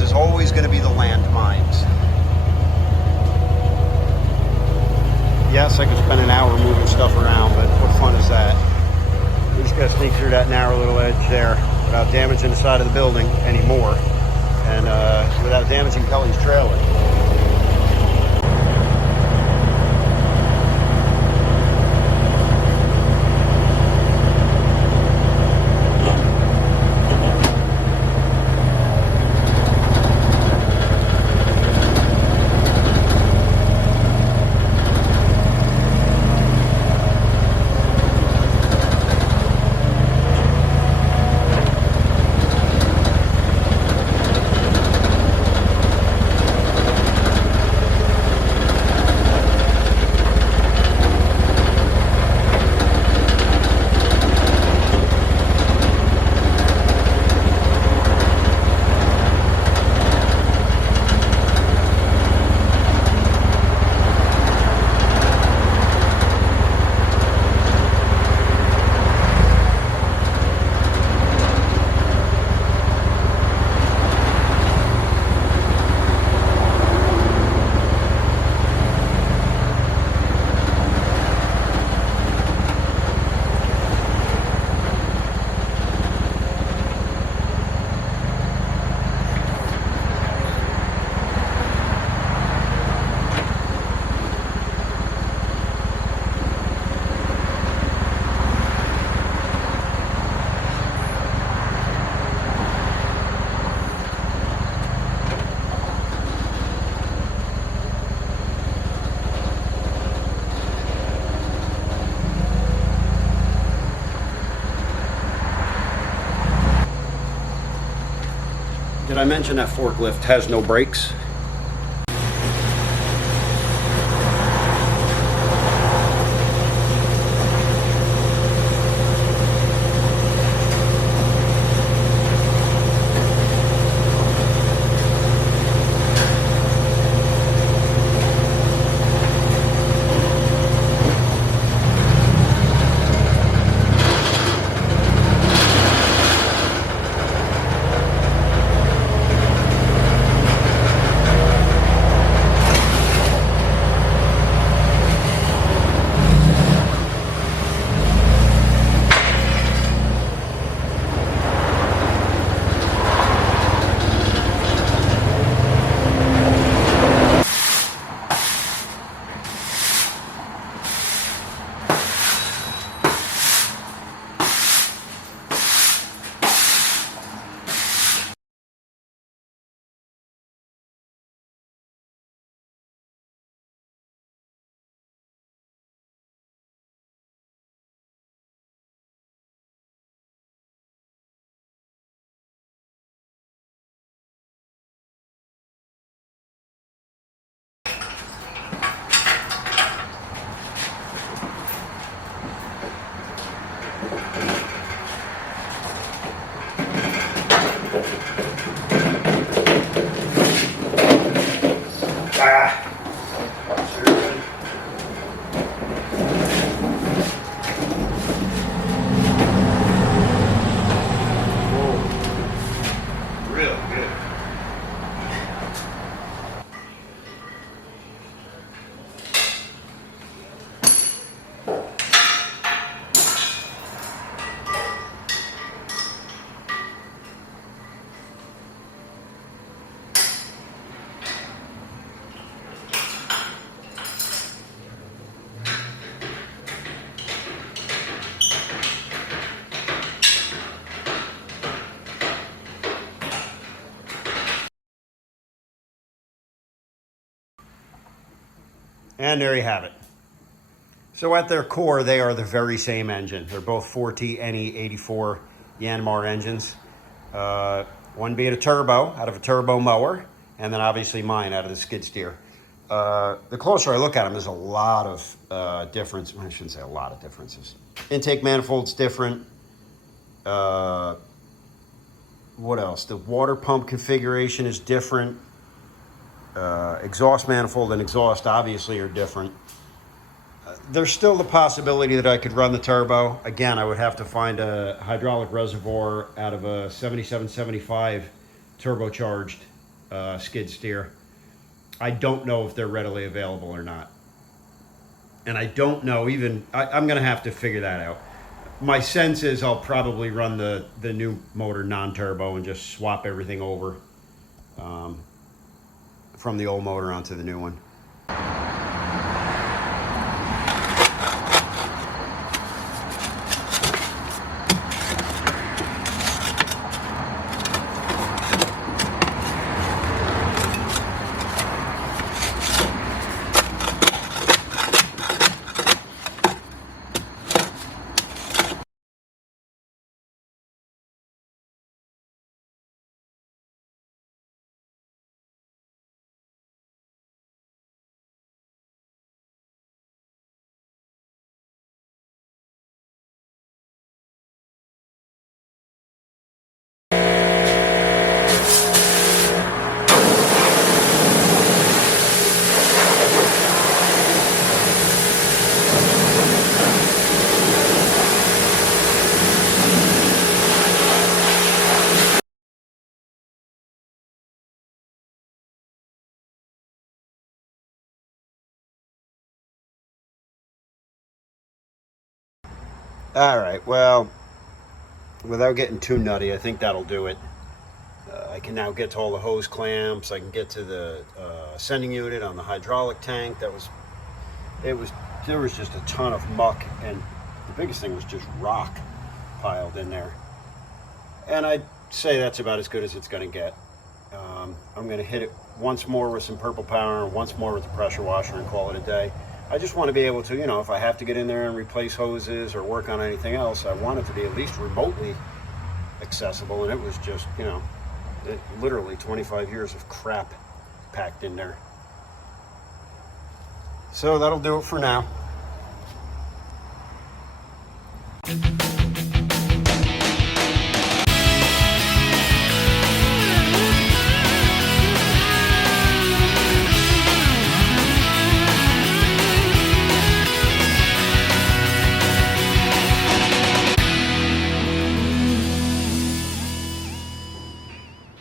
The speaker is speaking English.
is always going to be the landmines. Yes, I could spend an hour moving stuff around, but what fun is that? We just got to sneak through that narrow little edge there without damaging the side of the building anymore, and without damaging Kelly's trailer. Did I mention that forklift has no brakes? And there you have it. So at their core, they are the very same engine. They're both 4T NE 84 Yanmar engines. One being a turbo out of a turbo mower, and then obviously mine out of the skid steer. The closer I look at them, there's a lot of difference. I shouldn't say a lot of differences. Intake manifold's different. What else? The water pump configuration is different. Exhaust manifold and exhaust obviously are different. There's still the possibility that I could run the turbo. Again, I would have to find a hydraulic reservoir out of a 7775 turbocharged skid steer. I don't know if they're readily available or not. And I don't know even, I'm going to have to figure that out. My sense is I'll probably run the new motor non-turbo and just swap everything over from the old motor onto the new one. All right, well, without getting too nutty, I think that'll do it. I can now get to all the hose clamps. I can get to the sending unit on the hydraulic tank. There was just a ton of muck, and the biggest thing was just rock piled in there. And I'd say that's about as good as it's going to get. I'm going to hit it once more with some purple power, once more with the pressure washer, and call it a day. I just want to be able to, if I have to get in there and replace hoses or work on anything else, I want it to be at least remotely accessible. And it was just, literally 25 years of crap packed in there. So that'll do it for now.